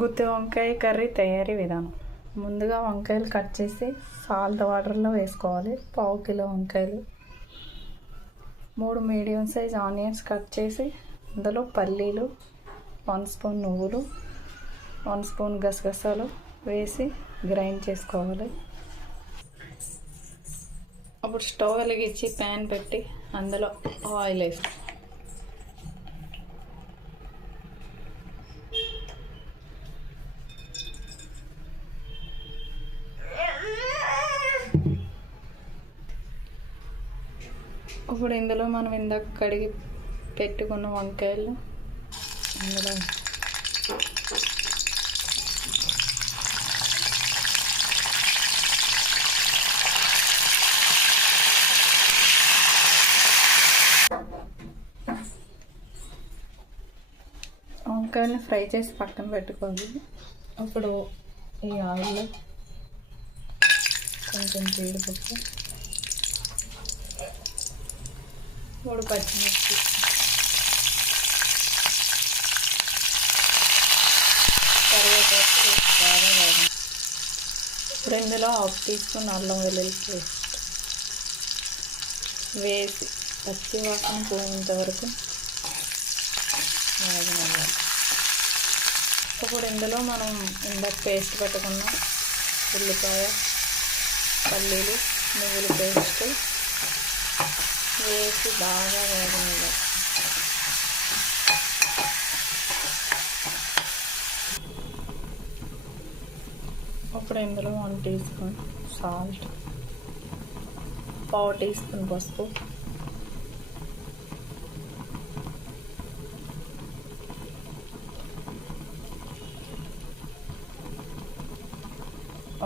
గుత్తి వంకాయ కర్రీ తయారీ విధానం. ముందుగా వంకాయలు కట్ చేసి సాల్ట్ వాటర్లో వేసుకోవాలి. 1/2 కిలో వంకాయలు, 3 మీడియం సైజ్ ఆనియన్స్ కట్ చేసి అందులో పల్లీలు, 1 స్పూన్ నువ్వులు, 1 స్పూన్ గసగసాలు వేసి గ్రైండ్ చేసుకోవాలి. అప్పుడు స్టవ్ వెలిగించి ప్యాన్ పెట్టి అందులో ఆయిల్ వేసి ఇప్పుడు ఇందులో మనం ఇందాక కడిగి పెట్టుకున్న వంకాయలు ఇందులో వంకాయలను ఫ్రై చేసి పక్కన పెట్టుకోవాలి. అప్పుడు ఈ ఆయిల్లో కొంచెం జీడిపప్పు, 3 పచ్చిమిర్చి, కరివేపాకు బాగా వేయాలి. ఇప్పుడు ఇందులో 1/2 టీ స్పూన్ అల్లం వెల్లుల్లి పేస్ట్ వేసి పచ్చి వాసన పోయేంత వరకు వేగనివ్వాలి. ఇప్పుడు ఇందులో మనం ఇందాక పేస్ట్ పెట్టుకున్న ఉల్లిపాయ, పల్లీలు, నువ్వుల పేస్ట్ వేసి బాగా వేగనివ్వాలి. అప్పుడు ఇందులో 1 teaspoon salt, 1/2 teaspoon పసుపు,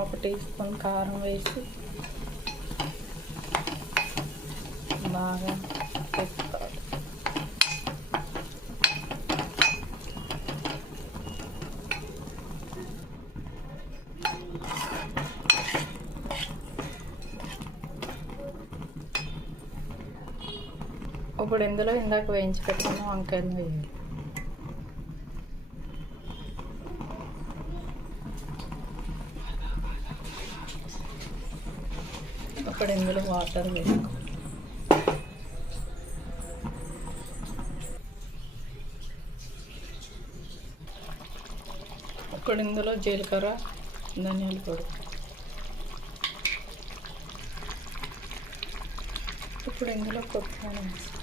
ఒక టీ స్పూన్ కారం వేసి బాగా పెట్టుకోవాలి. ఇప్పుడు ఇందులో ఇందాక వేయించి పెట్టుకున్న వంకాయలు వేయాలి. ఇప్పుడు ఇందులో వాటర్ వేసుకోవాలి. ఇప్పుడు ఇందులో జీలకర్ర, ధనియాల పొడి, ఇప్పుడు ఇందులో కొత్తిమీర వేసుకోవాలి.